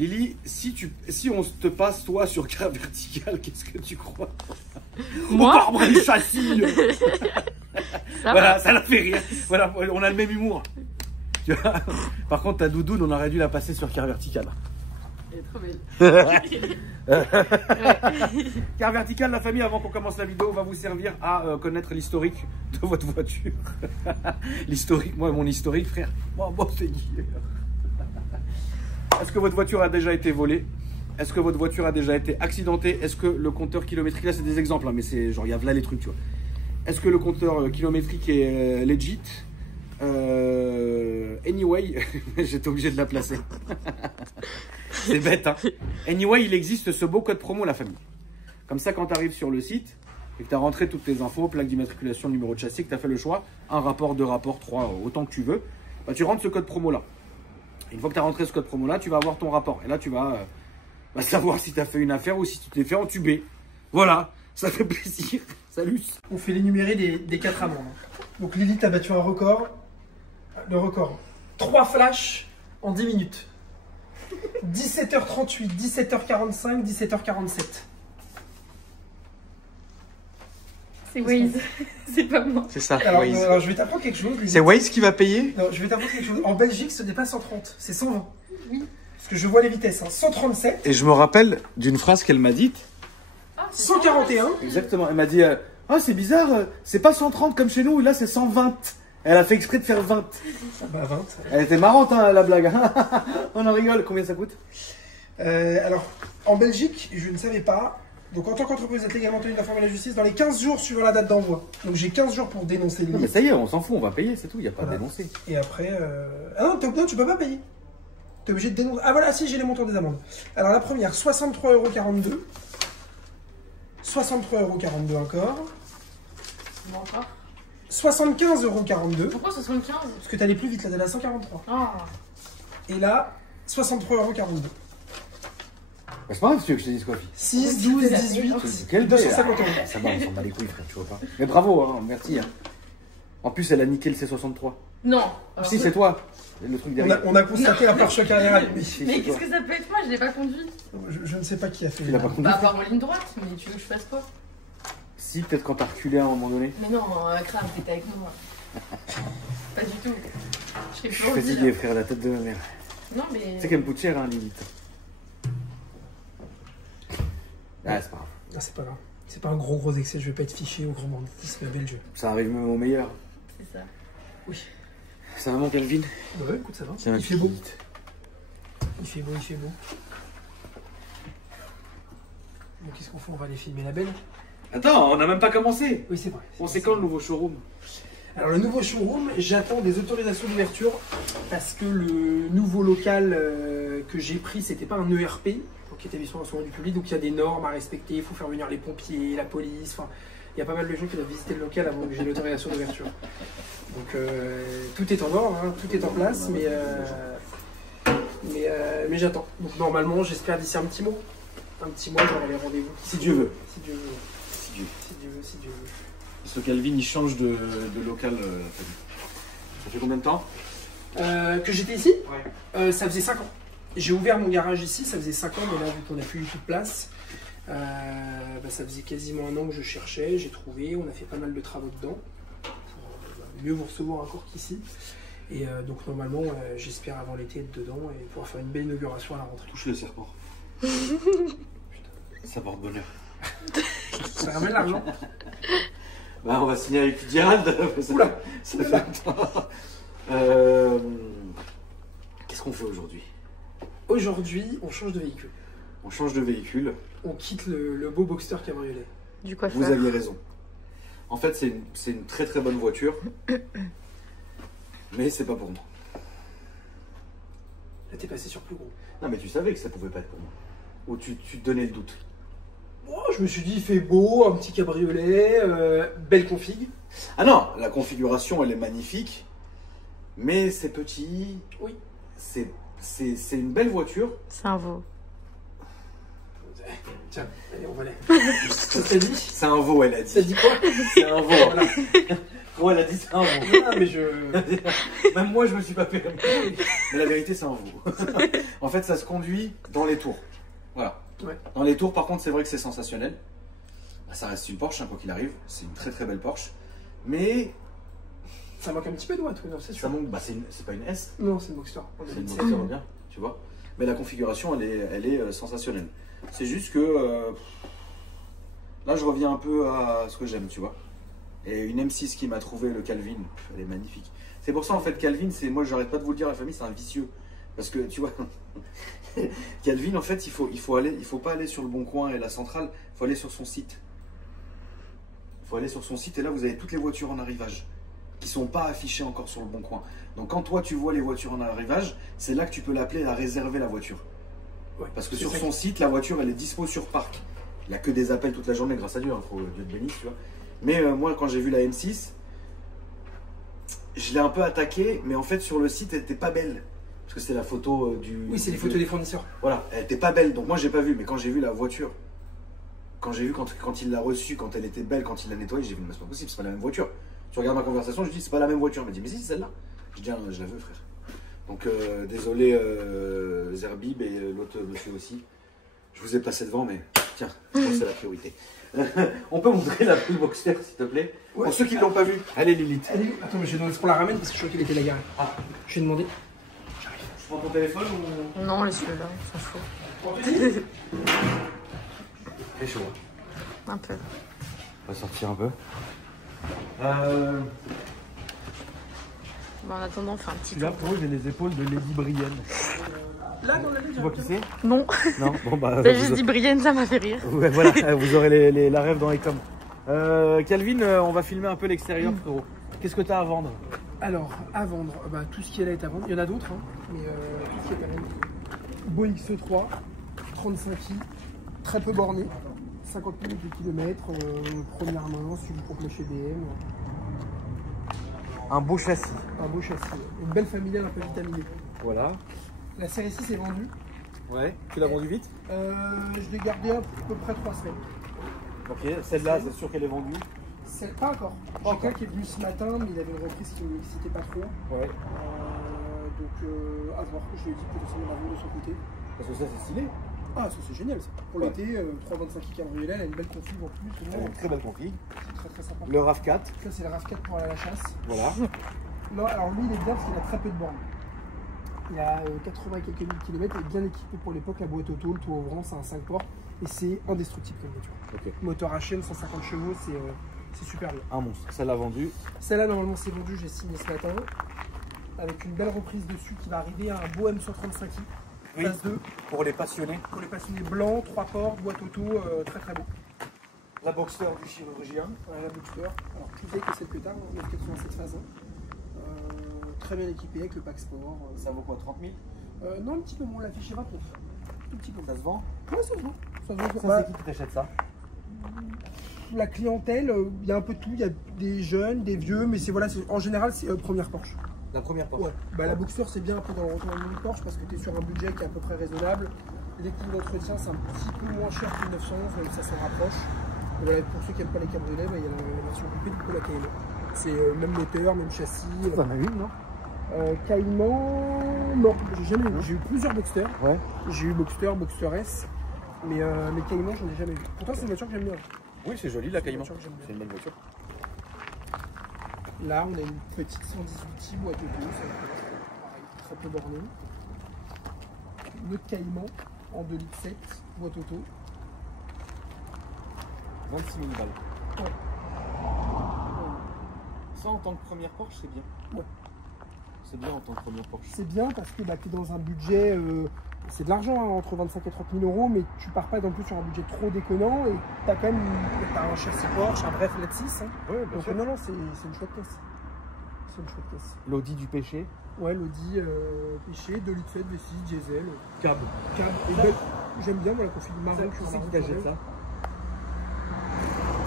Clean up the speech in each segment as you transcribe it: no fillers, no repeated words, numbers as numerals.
Lily, si on te passe toi sur carte verticale, qu'est-ce que tu crois? Moi Oh, le châssis. Voilà, ça la fait rire. Voilà, on a le même humour. Tu vois. Par contre, ta doudoune, on aurait dû la passer sur carte verticale. Elle est trop belle. Carte verticale, la famille, avant qu'on commence la vidéo, va vous servir à connaître l'historique de votre voiture. L'historique, moi, mon historique, frère. Moi, c'est hier. Est-ce que votre voiture a déjà été volée? Est-ce que votre voiture a déjà été accidentée? Est-ce que le compteur kilométrique, là c'est des exemples, hein, mais c'est genre il y a là les trucs, tu vois. Est-ce que le compteur kilométrique est legit? Anyway, j'étais obligé de la placer. C'est bête, hein. Anyway, il existe ce beau code promo, la famille. Comme ça, quand tu arrives sur le site et que tu as rentré toutes tes infos, plaque d'immatriculation, numéro de châssis, que tu as fait le choix, un rapport, deux rapports, trois, autant que tu veux, bah, tu rentres ce code promo là. Une fois que tu as rentré ce code promo là, tu vas avoir ton rapport. Et là, tu vas savoir si tu as fait une affaire ou si tu t'es fait entuber. Voilà, ça fait plaisir. Salut. On fait l'énuméré des 4 amendes. Donc Lily, t'as battu un record. Le record. 3 flashs en 10 minutes. 17h38, 17h45, 17h47. C'est Waze, c'est pas moi. C'est ça, Alors, Waze. alors, je vais t'apprendre quelque chose. Lily. C'est Waze qui va payer? Non, je vais t'apprendre quelque chose. En Belgique, ce n'est pas 130, c'est 120. Oui. Parce que je vois les vitesses. Hein. 137, Et je me rappelle d'une phrase qu'elle m'a dite. 141. Exactement. Elle m'a dit ah, c'est bizarre, c'est pas 130 comme chez nous, là c'est 120. Elle a fait exprès de faire 20. Bah 20. Elle était marrante, hein, la blague. On en rigole. Combien ça coûte? Alors, en Belgique, je ne savais pas. Donc, en tant qu'entreprise, vous êtes légalement tenu d'informer la justice dans les 15 jours suivant la date d'envoi. Donc, j'ai 15 jours pour dénoncer Non, Lily. mais ça y est, on s'en fout, on va payer, c'est tout. Il n'y a pas à dénoncer. Et après... Ah non, non, tu peux pas payer. Tu es obligé de dénoncer. Ah voilà, si, j'ai les montants des amendes. Alors, la première, 63,42 €. 63,42 € encore. Bon, encore. 75,42 €. Pourquoi 75? Parce que t'es allé plus vite, là, t'es à 143. Ah. Et là, 63,42 €. Bah, c'est pas grave si tu veux que je te dise quoi, fille. 6, 12, 18, Quelle belle. 250 €. Ça va, on s'en bat les couilles, frère, tu vois pas. Mais bravo, hein, merci. Hein. En plus, elle a niqué le C63. Non. Si, c'est toi. Le truc derrière. On a constaté un pare-choc arrière. Oui. Si, Mais c'est qu'est-ce toi. que ça peut être moi? Je l'ai pas conduit. Je ne sais pas qui a fait. Tu l'as pas conduit? Bah, par en ligne droite, mais tu veux que je fasse quoi? Si, peut-être quand t'as reculé à un moment donné. Mais non, crame, t'étais avec moi. Pas du tout. Je serais Je suis plus en fatigué, frère, la tête de ma mère. Non, mais. Tu sais qu'elle me coûte cher, hein, Lilith. Ah, c'est pas grave. Ah, c'est pas grave. C'est pas un gros excès. Je vais pas être fiché au grand banditisme belge. Ça arrive même au meilleur. C'est ça. Oui. Ça va, mon Calvin? Ouais, écoute, ça va. C'est ma Il fait beau. petite. Il fait beau, il fait beau. Bon, qu'est-ce qu'on fait? On va aller filmer la belle. Attends, on n'a même pas commencé. Oui, c'est vrai. On sait quand le nouveau showroom? Alors, le nouveau showroom, j'attends des autorisations d'ouverture parce que le nouveau local que j'ai pris, c'était pas un ERP, donc qui était mis sur l'ensemble du public, donc il y a des normes à respecter, il faut faire venir les pompiers, la police, enfin, il y a pas mal de gens qui doivent visiter le local avant que j'ai l'autorisation d'ouverture. Donc, tout est en ordre, hein, tout est en place, mais j'attends. Donc, normalement, j'espère d'ici un petit mois, j'aurai les rendez-vous. Si Dieu veut. Si Dieu veut. Si Dieu. Si Dieu veut, si Dieu veut. Parce que Calvin, il change de local. Ça fait combien de temps? Que j'étais ici? Ouais. Ça faisait 5 ans. J'ai ouvert mon garage ici, ça faisait 5 ans, mais là, vu qu'on n'a plus du tout de place, ça faisait quasiment un an que je cherchais, j'ai trouvé, on a fait pas mal de travaux dedans, pour mieux vous recevoir encore qu'ici. Et donc normalement, j'espère avant l'été être dedans et pouvoir faire une belle inauguration à la rentrée. Touche le serpent. Ça porte bonheur. Ça ramène l'argent. Bah, on va signer avec Gérald. Oula. Ça fait longtemps. Qu'est-ce qu'on fait aujourd'hui? Aujourd'hui, on change de véhicule. On change de véhicule. On quitte le beau Boxster cabriolet. Du coiffeur. Vous aviez raison. En fait, c'est une très très bonne voiture. Mais c'est pas pour moi. Là, t'es passé sur plus gros. Non, mais tu savais que ça pouvait pas être pour moi. Ou tu te donnais le doute. Oh, je me suis dit, il fait beau, un petit cabriolet, belle config. Ah non, la configuration, elle est magnifique. Mais c'est petit. Oui. C'est une belle voiture. C'est un veau. Tiens, allez, on va aller. Ça t'a dit? C'est un veau, elle a Ça dit. dit quoi? C'est un veau. Voilà. Ouais, elle a dit c'est un veau. Ah, mais Même moi, je me suis pas permis. Mais la vérité, c'est un veau. En fait, ça se conduit dans les tours. Voilà. Ouais. Dans les tours, par contre, c'est vrai que c'est sensationnel. Bah, ça reste une Porsche, hein, quoi qu'il arrive. C'est une très très belle Porsche. Mais ça manque un petit peu de watts, c'est sûr. ça manque. Bah, c'est pas une S. Non, c'est une Boxster. C'est une Boxster, bien, tu vois. Mais la configuration, elle est sensationnelle. C'est juste que là, je reviens un peu à ce que j'aime, tu vois. Et une M6 qui m'a trouvé le Calvin, elle est magnifique. C'est pour ça, en fait, Calvin, c'est moi, j'arrête pas de vous le dire, la famille, c'est un vicieux. Parce que, tu vois, Calvin, en fait, il faut pas aller sur le Bon Coin et la centrale, il faut aller sur son site. Il faut aller sur son site et là, vous avez toutes les voitures en arrivage qui sont pas affichées encore sur le Bon Coin. Donc, quand toi, tu vois les voitures en arrivage, c'est là que tu peux l'appeler à réserver la voiture. Ouais, parce que sur son site, la voiture, elle est dispo sur parc. Il n'y a que des appels toute la journée, grâce à Dieu, hein, faut Dieu te bénisse, tu vois. Mais moi, quand j'ai vu la M6, je l'ai un peu attaquée, mais en fait, sur le site, elle n'était pas belle. Parce que c'est la photo du... Oui, c'est les photos des fournisseurs. Voilà, elle n'était pas belle, donc moi, j'ai pas vu. Mais quand j'ai vu la voiture, quand j'ai vu quand il l'a reçue, quand elle était belle, quand il l'a nettoyée, j'ai vu, mais c'est pas possible, c'est pas la même voiture. Tu regardes ma conversation, je dis, c'est pas la même voiture. Il me dit, mais si, c'est celle-là. Je dis, ah, je la veux, frère. Donc, désolé, Zerbib, et l'autre monsieur aussi. Je vous ai passé devant, mais tiens, je pense que c'est la priorité. On peut montrer la plus Boxster, s'il te plaît, ouais. Pour ceux qui ne l'ont pas vu. Allez, Lilith. Allez, attends, mais je vais demander qu'on la ramène parce que je crois qu'il était là garé. Ah, je vais demander. Je prends ton téléphone ou... Non, laisse-le là, on s'en fout. C'est chaud. Un peu. On va sortir un peu. Bon, en attendant, on fait un petit tour. Là, pour eux, j'ai les épaules de Lady Brienne. Là, dans la vie, tu vois qui c'est? Non. Non, bon bah. J'ai juste dit Brienne, ça m'a fait rire. Ouais, voilà, vous aurez la rêve dans les coms. Calvin, on va filmer un peu l'extérieur, frérot. Qu'est-ce que tu as à vendre? Alors, à vendre, bah, tout ce qui est là est à vendre. Il y en a d'autres, hein, mais tout ce qui est à vendre. Beau XE3, 35i, très peu borné, 50 000 km, première main, suivi complet chez BM. Un beau châssis. Un beau châssis. Une belle familiale un peu vitaminée. Voilà. La série 6 est vendue. Ouais. Tu l'as vendue vite? Je l'ai gardée à peu près 3 semaines. Ok, celle-là, c'est sûr qu'elle est vendue? Pas encore. Quelqu'un qui est venu ce matin, mais il avait une reprise qui ne l'excitait pas trop. Ouais. Donc, à voir. Je lui ai dit potentiellement la vendre de son côté. Parce que ça, c'est stylé. Ah, ça, c'est génial ça. Pour l'été, 325i cabriolet, elle a une belle config en plus. Elle a une très belle config. C'est très très sympa. Le RAV4. Ça, c'est le RAV4 pour aller à la chasse. Voilà. Non, alors lui, il est bien parce qu'il a très peu de bornes. Il a 80 et quelques mille kilomètres, il est bien équipé pour l'époque, la boîte auto, le toit ouvrant, c'est un 5 ports et c'est indestructible comme voiture. Okay. Moteur HM, 150 chevaux, c'est super bien. Un monstre, celle-là vendue. Celle-là, normalement, c'est vendu, j'ai signé ce matin, avec une belle reprise dessus qui va arriver à un beau M135i, oui, phase 2. Pour les passionnés. Pour les passionnés blancs, 3 portes, boîte auto, très très beau. La Boxster du chirurgien. Ouais, la Boxster. Alors, plus vieille que celle que tu as, 987 phase 1. Très bien équipé avec le pack sport. Ça vaut quoi, 30 000? Non, un petit peu moins, l'affiche est 29. Tout petit peu. Ça se vend? Ouais, ça se vend. Ça, c'est qui t'achète ça? La clientèle, il y a un peu de tout. Il y a des jeunes, des vieux, mais voilà, en général, c'est première Porsche. La première Porsche? Ouais. Bah, la Boxster, c'est bien un peu dans le retour de Porsche parce que tu es sur un budget qui est à peu près raisonnable. Les coûts d'entretien, c'est un petit peu moins cher que le 911, même ça s'en rapproche. Et voilà, pour ceux qui n'aiment pas les cabriolets, il y a la version coupée du coup, la Cayman. C'est même moteur, même châssis. T'en as une, non? Cayman, non, j'ai jamais eu. J'ai eu plusieurs Boxster. Ouais. J'ai eu Boxster, Boxster S, mais Cayman, j'en ai jamais eu. Pourtant, c'est une voiture que j'aime bien. Oui, c'est joli la Cayman. C'est une belle voiture. Là, on a une petite 118i boîte auto, pareil, très peu borné. Une autre Cayman en 2,7 litres, boîte auto. 26 000 balles. Ouais. Ça, en tant que première Porsche, c'est bien. Ouais. C'est bien en tant que première Porsche. C'est bien parce que tu es dans un budget, c'est de l'argent, hein, entre 25 et 30 000 euros, mais tu pars pas non plus sur un budget trop déconnant et tu as quand même un châssis Porsche, un vrai flat 6. Hein. Ouais, donc non, c'est une chouette caisse. C'est une chouette caisse. L'Audi du péché. Ouais, l'Audi péché, 2,7 litres V6, diesel. Cab. J'aime bien moi, la config marron. Qui c'est qui t'achète ça?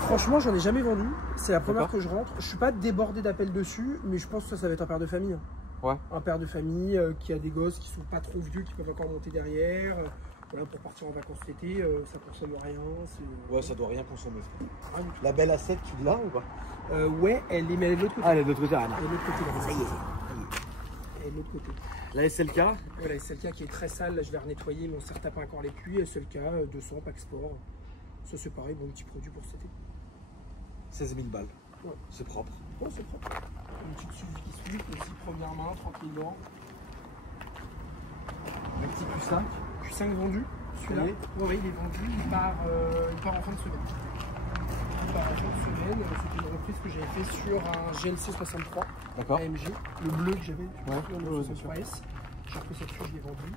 Franchement, j'en ai jamais vendu. C'est la première que je rentre. Je suis pas débordé d'appels dessus, mais je pense que ça va être un père de famille. Ouais. Un père de famille qui a des gosses qui sont pas trop vieux, qui peuvent encore monter derrière, Voilà, pour partir en vacances cet été, ça consomme rien. Ouais, ça doit rien consommer. Rien du tout. La belle A7, tu l'as ou pas? Ouais, elle est, mais elle est de l'autre côté. Ah, elle est de l'autre côté, Anna. Elle est de l'autre côté, là. Ça y est. Elle est de l'autre côté. La SLK, Voilà, SLK qui est très sale, là je vais renettoyer, mais on s'est retapé encore les puits. SLK, 200, pack sport. Ça c'est pareil, bon petit produit pour cet été. 16 000 balles. Ouais. C'est propre. Oh, c'est propre. Une petite Suzuki Swift aussi, première main, 30 000 €. Un petit Q5. Q5 vendu, celui-là. Oui. Ouais, il est vendu, il part en fin de semaine. Il part en fin de semaine, c'était une reprise que j'avais fait sur un GLC 63 D'accord. AMG, le bleu que j'avais, Ouais, le 63S. J'ai repris cette fois, je l'ai vendu.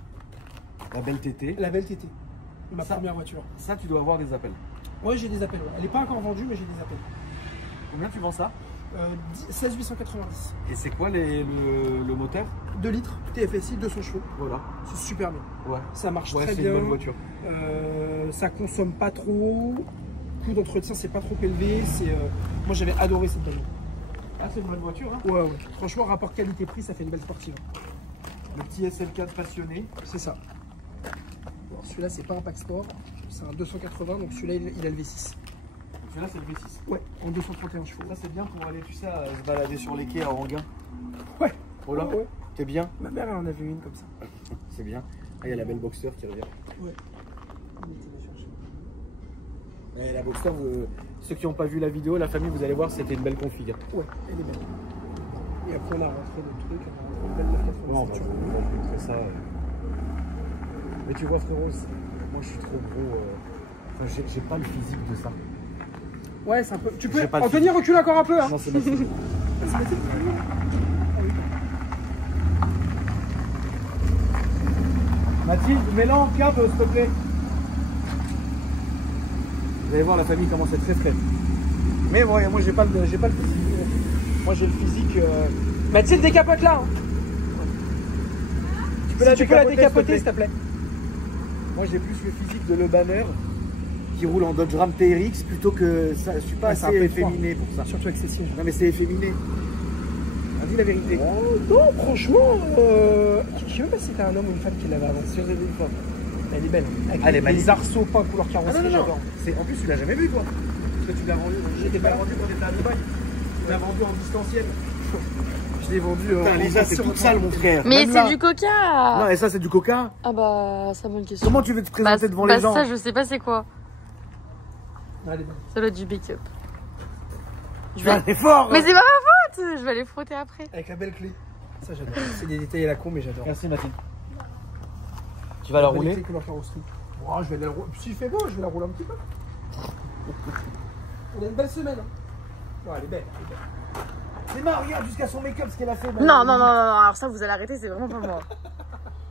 La belle TT. La belle TT, ma Ça. première voiture. Ça, tu dois avoir des appels. Ouais, j'ai des appels, ouais. Elle n'est pas encore vendue, mais j'ai des appels. Combien tu vends ça? 16 890. Et c'est quoi le moteur? 2 litres, TFSI, 200 chevaux. Voilà. C'est super bien. Ouais. Ça marche Ouais, très c'est bien. une bonne voiture. Ça consomme pas trop. Coût d'entretien, c'est pas trop élevé. Moi, j'avais adoré cette bagnole. Ah, c'est une bonne voiture, hein? Ouais, ouais. Franchement, rapport qualité-prix, ça fait une belle sportive. Le petit SLK passionné. C'est ça. Bon, celui-là, c'est pas un pack sport. C'est un 280, donc celui-là, il a le V6. Celui-là, c'est le V6. Ouais, en 231 chevaux. Ça, c'est bien pour aller, tu sais, se balader sur les quais à Ranguin. Ouais. Voilà. Ouais. T'es bien? Ma mère, elle en avait une comme ça. C'est bien. Ah, il y a la belle Boxster qui revient. Ouais. Et la Boxster, ceux qui n'ont pas vu la vidéo, la famille, vous allez voir, c'était une belle config. Ouais, elle est belle. Et après, on a rentré des trucs. On a rentré une belle 997. Bon, on va montrer ça. Mais tu vois, frérot, moi, je suis trop gros. Enfin, j'ai pas le physique de ça. Ouais, c'est un peu. Tu peux. J'ai pas le Anthony, recule encore un peu. Hein. Non, c'est Mathilde. C'est Mathilde. Mathilde, mets-la en cave, s'il te plaît. Vous allez voir la famille comment c'est très frais. Mais bon, moi j'ai pas le physique. Moi j'ai le physique. Mathilde, décapote là. Hein. Tu peux la décapoter, s'il te plaît. Moi j'ai plus le physique de Le Banner qui roule en Dodge Ram TRX plutôt que ça. Je suis pas Ouais, c'est assez un peu efféminé pour ça. Surtout avec Cécile. Non mais c'est efféminé. Dis la vérité. Oh, non, franchement, je sais même pas si c'était un homme ou une femme qui l'avait avant. Sur des fois. Elle est belle. Avec Elle est les magnifique. arceaux peints couleur Ah carrosserie, non, non, non. j'adore. En plus tu l'as jamais vu toi. Parce que tu l'as vendu. J'étais pas là. vendu quand tu étais à Dubaï. Tu l'as vendu en distanciel. Je l'ai vendu. Putain, Lisa, c'est toute sale mon frère. Mais Même c'est là. du coca. Non et ça c'est du coca. Ah bah, c'est une bonne question. Comment tu veux te présenter devant les gens? Ça, je sais pas c'est quoi. Elle est belle. Ça doit être du make-up. Tu vas aller fort. Mais c'est pas ma faute. Je vais aller frotter après. Avec la belle clé. Ça, j'adore. C'est des détails à la con, mais j'adore. Merci Mathilde. Tu vas la Belle rouler? clé couleur carrosserie. Oh, je vais la rouler. S'il fait beau, je vais la rouler un petit peu. On a une belle semaine. Hein. Ouais, elle est belle. Elle est belle. C'est marrant, regarde jusqu'à son make-up ce qu'elle a fait. Non, non, non, non, non. Alors ça, vous allez arrêter. C'est vraiment pas moi.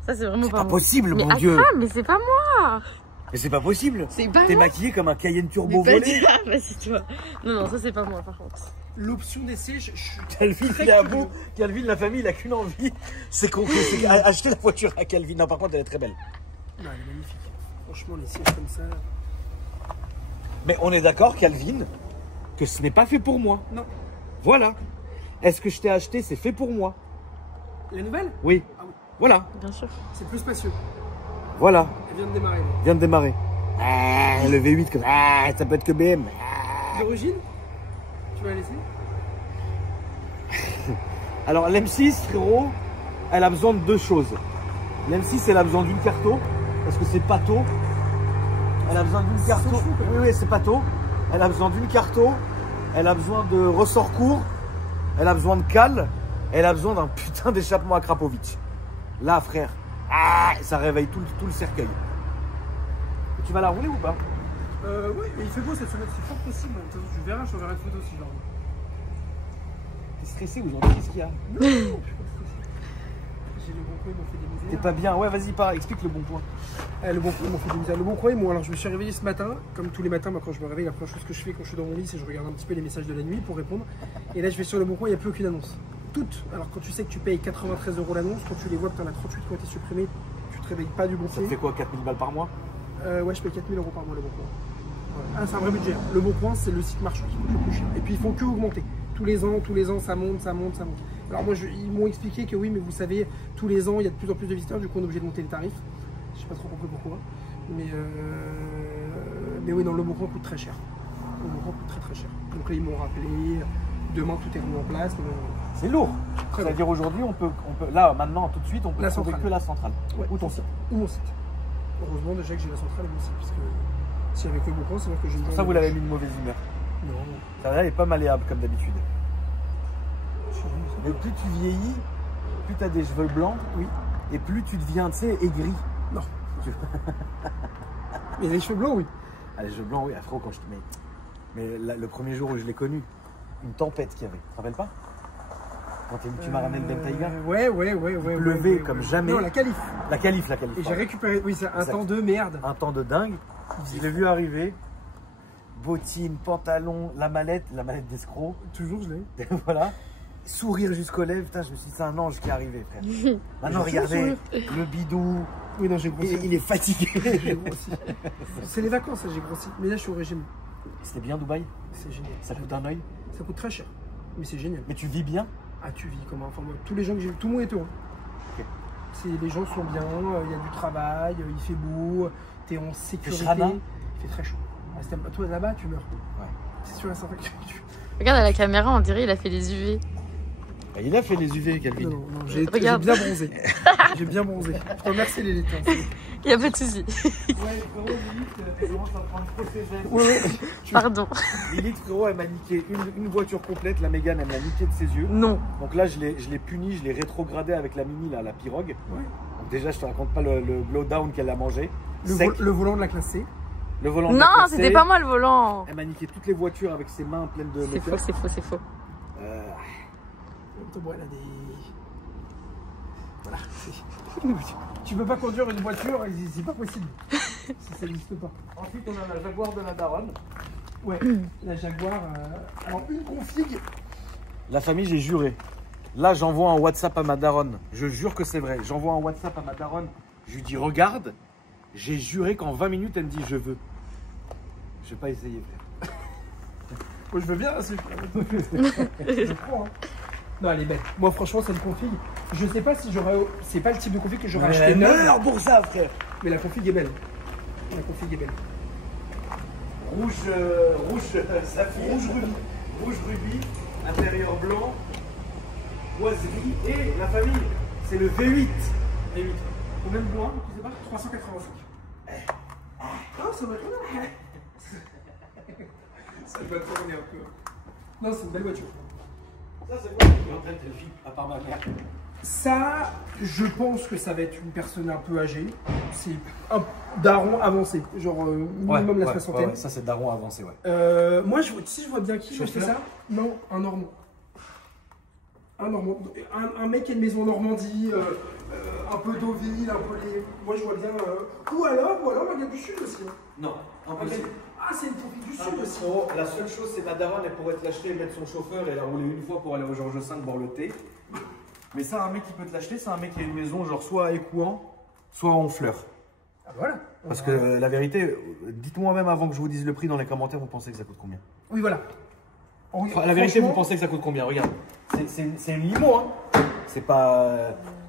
Ça, c'est vraiment pas Pas moi. possible, Mais mon Dieu. attends, mais c'est pas moi. Mais c'est pas possible. C'est pas T'es moi. maquillée comme un Cayenne Mais Turbo pas volé. dire. Vas-y, tu vois. Non, non, ça, c'est pas moi, par contre. L'option d'essai, je suis. Calvin, il est à bout. Calvin, la famille, il a qu'une envie. C'est acheter la voiture à Calvin. Non, par contre, elle est très belle. Non, elle est magnifique. Franchement, les sièges comme ça. Mais on est d'accord, Calvin, que ce n'est pas fait pour moi. Non. Voilà. Est-ce que je t'ai acheté, c'est fait pour moi? La nouvelle, Oui. Ah oui. Voilà. Bien sûr. c'est plus spacieux. Voilà. Elle vient de démarrer. là. Vient de démarrer. Ah, le V8, comme ça peut être que BM. D'origine, tu vas la laisser? Alors l'M6, frérot, elle a besoin de deux choses. L'M6, elle a besoin d'une carto, parce que c'est pâteau. Elle a besoin d'une carto. C'est fou, Oui, oui, c'est pâteau. Elle a besoin d'une carto. Elle a besoin de ressort court. Elle a besoin de cale. Elle a besoin d'un putain d'échappement à Krapovic. Là, frère, ça réveille tout le cercueil. Tu vas la rouler ou pas? Oui, mais il fait beau cette semaine, c'est fort possible. Tu verras, je t'enverrai une photo si genre. T'es stressé aujourd'hui? Qu'est-ce qu'il y a? J'ai le bon coin, ils m'ont fait des misères. T'es pas bien? Ouais, vas-y, explique le bon point. Le bon coin, ils m'ont fait des misères. Le bon coin, moi, alors je me suis réveillé ce matin, comme tous les matins, moi, quand je me réveille, la première chose que je fais quand je suis dans mon lit, c'est que je regarde un petit peu les messages de la nuit pour répondre. Et là, je vais sur le bon coin, il n'y a plus aucune annonce. Toutes. Alors quand tu sais que tu payes 93 € l'annonce, quand tu les vois que tu en as 38 qui ont été supprimés, tu te réveilles pas du bon Ça pied. te fait quoi, 4000 balles par mois? Ouais, je paye 4000 € par mois le bon coin. Ouais. Ah, c'est un vrai budget. Le bon coin, c'est le site marchand qui coûte le plus cher. Et puis ils font que augmenter. Tous les ans, ça monte, ça monte, ça monte. Alors moi, ils m'ont expliqué que oui, mais vous savez, tous les ans, il y a de plus en plus de visiteurs, du coup on est obligé de monter les tarifs. Je sais pas trop compris pourquoi. Mais oui, non, le Leboncoin coûte très cher. Le Leboncoin coûte très très cher. Donc là, ils m'ont rappelé. Demain, tout est remis en place. C'est lourd. Très C'est-à-dire aujourd'hui, on peut, là, maintenant, tout de suite, on peut La trouver centrale. que la centrale. Ouais, Ou ton site. Ou mon site. Heureusement déjà que j'ai la centrale et mon site. Parce que si avec le Leboncoin, c'est vrai que j'ai une Pour ça, vous l'avez mis de mauvaise humeur. Non. Ça n'est pas malléable comme d'habitude. Mais plus tu vieillis, plus tu as des cheveux blancs, Oui. et plus tu deviens, tu sais, aigri. Non. Mais les cheveux blancs, oui. Ah, les cheveux blancs, oui, affreux quand je te mets. Mais le premier jour où je l'ai connu, une tempête qu'il y avait, tu te rappelles pas? Quand tu m'as ramené le Bentayga, Ouais. il pleuvait comme jamais. Non, la qualif. La qualif. Et j'ai pardon. récupéré, oui, c'est un Exact. temps de merde. Un temps de dingue. Je l'ai vu arriver. Bottines, pantalon, la mallette d'escroc. Toujours, je l'ai. Voilà. Sourire jusqu'aux lèvres. Putain, je me suis dit, c'est un ange qui est arrivé, frère. Maintenant, J'ai regardez, le bidou. Oui, non, j'ai grossi. Il est fatigué. J'ai grossi. C'est les vacances, ça, j'ai grossi. Mais là, je suis au régime. C'était bien Dubaï? C'est génial. Ça coûte un œil. Ça coûte très cher. Mais c'est génial. Mais tu vis bien? Ah, tu vis comme un. Enfin, moi, tous les gens que j'ai vus, tout le monde est heureux. Ok. Les gens sont bien, il y a du travail, il fait beau, t'es en sécurité. Shrana. Il fait très chaud. Ah, toi, là-bas, tu meurs. Ouais. C'est sûr et certain que tu. Regarde à la caméra, on dirait il a fait les UV. Bah, il a fait les UV, Calvin. Non, j'ai Regarde. bien bronzé. J'ai bien bronzé. Je te remercie, Lilith. Hein, Il n'y a pas de souci. Ouais, frérot, Lilith, elle commence à prendre trop ses ailes. ouais. Pardon. Lilith, frérot, elle m'a niqué une voiture complète. La Mégane, elle m'a niqué de ses yeux. Non. Donc là, je l'ai puni, je l'ai rétrogradé avec la Mini, là, la pirogue. Ouais. Donc déjà, je te raconte pas le blowdown qu'elle a mangé. Sec. Le volant de la classe C. Le volant de Non, la c'était pas moi le volant. Elle m'a niqué toutes les voitures avec ses mains pleines de C'est faux, moteur. c'est faux, c'est faux. Bon, elle a des. Voilà. Tu peux pas conduire une voiture, c'est pas possible. Ça n'existe pas. Ensuite, on a la Jaguar de la daronne. Ouais, la Jaguar. Alors, une config. La famille, j'ai juré. Là, j'envoie un WhatsApp à ma daronne. Je jure que c'est vrai. J'envoie un WhatsApp à ma daronne. Je lui dis, regarde. J'ai juré qu'en 20 minutes, elle me dit, je veux. Je vais pas essayer, frère. Moi, je veux bien. Je prends. Hein. Non, elle est belle. Moi, franchement, cette config, je sais pas si j'aurais. C'est pas le type de config que j'aurais acheté neuve. pour ça, frère. Mais la config est belle. La config est belle. Saphir, rouge rubis, intérieur blanc, boiserie et la famille, c'est le V8. V8. Combien de points? Tu sais pas? 385. Ah, ça va tourner un peu. Ça va tourner un peu. Non, c'est une belle voiture. Ça, c'est quoi? En train de fille, à part ma mère. Ça, je pense que ça va être une personne un peu âgée. C'est un daron avancé, genre minimum la soixantaine. Ouais, ça, c'est daron avancé, ouais. Moi, je vois bien qui Chauffeur. fait ça. Non, un Normand. Un Normand. Un mec qui a une maison en Normandie, un peu Deauville, un peu les. Moi, je vois bien. Ou alors, un gars du Sud aussi. Hein. Non, impossible. Ah, c'est une config du Sud aussi. La seule chose, c'est ma daronne, elle pourrait te l'acheter et mettre son chauffeur et la rouler une fois pour aller au Georges V boire le thé. Mais ça, un mec qui peut te l'acheter, c'est un mec qui a une maison, genre soit à Écouen, soit à Honfleur. Ah, voilà. Parce que la vérité, dites-moi même avant que je vous dise le prix dans les commentaires, vous pensez que ça coûte combien? Oui, voilà. Enfin, la vérité, vous pensez que ça coûte combien? Regarde, c'est une limo, hein.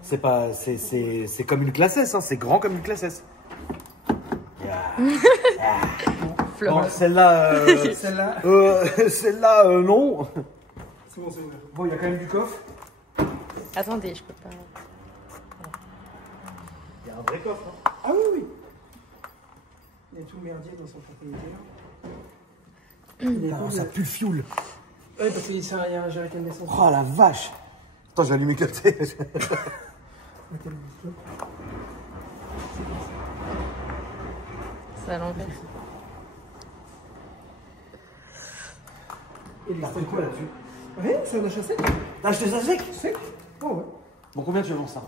C'est comme une classe S, hein. C'est grand comme une classe S. Florent. Bon, celle-là, Celle-là, non. c'est bon, c'est ouvert. Bon, il y a quand même du coffre. Attendez, je peux pas. Il y a un vrai coffre. Hein. Ah oui, oui. Il y a tout le merdier dans son propriétaire. Putain, ça pue le fioul. Ouais, parce qu'il y a un jerrycan d'essence. Oh la vache. Attends, j'ai allumé le thé. C'est à l'envers. Et les T'as pris quoi là-dessus? Ouais, c'est un achat sec. T'as acheté ça sec? Sec. Oh ouais. Bon, combien tu vends ça?